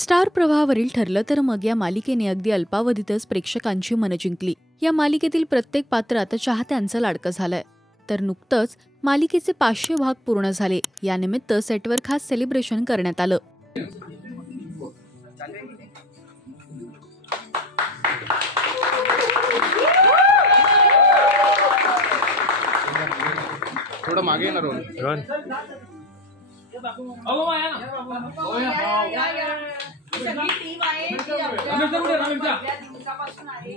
Star प्रवाहावरील ठरलं तर मग या मालिकेने अगदी अल्पावधीतच प्रेक्षकांची मनं जिंकली। या मालिकेतील प्रत्येक पात्र आता चाहत्यांचं लाडकं झालंय। तर नुकतंच मालिकेचे 500 भाग पूर्ण झाले। यानिमित्त सेटवर खास सेलिब्रेशन करण्यात आलं। थोड़ा मागे येणार रोहन। सगळी टीम आहे ती आपल्या दिवसापासून आहे।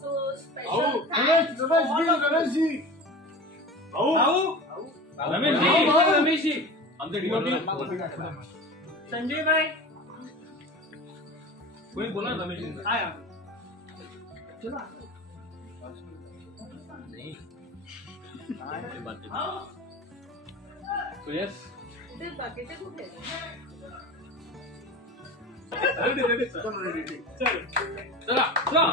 सो स्पेशल रमेशजी आमचे डीओपी संजय भाई कोणी बोला ना रमेशजी काय चला नहीं काय बात है तो यस ते बाकीचे कुठे चला चला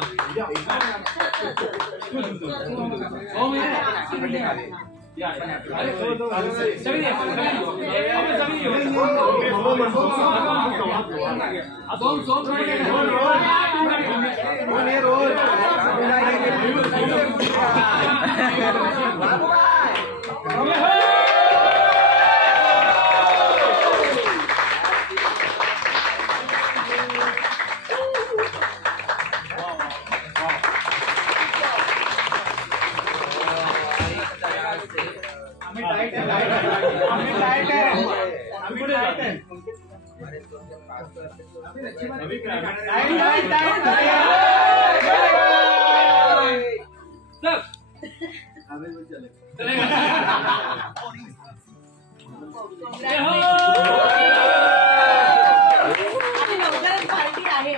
पार्टी आहे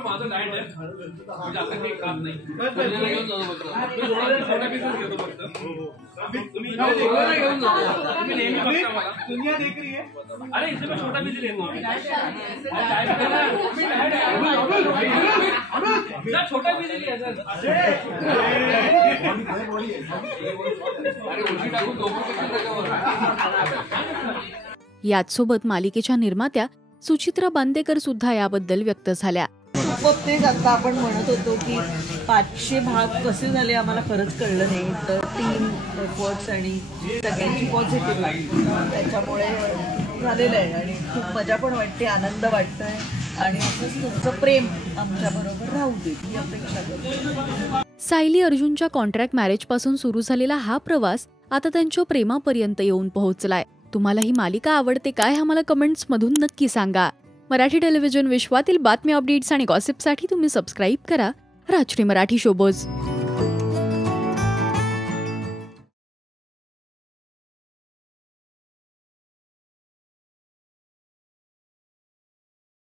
माझं डाएट आहे म्हणजे आता काही काम नाही तुम्ही नेहमी बघता मला दुनिया देख रही है। अरे इसमें छोटा भी लेता हूँ सर, छोटा भी लिया सर। याचसोबत मालिकेच्या निर्मात्या सुचित्रा बांदेकर सुद्धा याबद्दल व्यक्त झाल्या। तेच आता आपण म्हणत होतो की 500 भाग कसे झाले आम्हाला खरंच कळलं नाही। तर टीम एफर्ट्स आणि सगळ्यांची पॉझिटिव्ह त्याच्यामुळे झालेलं आहे आणि खूप मजा पण वाटते, आनंद वाटतोय आणि असंच तुमचं प्रेम आमच्याबरोबर राहू दे ही अपेक्षा करतो। सायली अर्जुनच्या कॉन्ट्रॅक्ट मॅरेज पासून सुरू झालेला हा प्रवास आता त्यांच्या प्रेमापर्यंत येऊन पोहोचलाय। तुम्हाला ही मालिका आवडते काय हे आम्हाला कमेंट्स मधून नक्की सांगा। मराठी टेलिव्हिजन विश्वातील बातम्या, अपडेट्स आणि गॉसिपसाठी तुम्ही सबस्क्राइब करा राजश्री मराठी शोबज।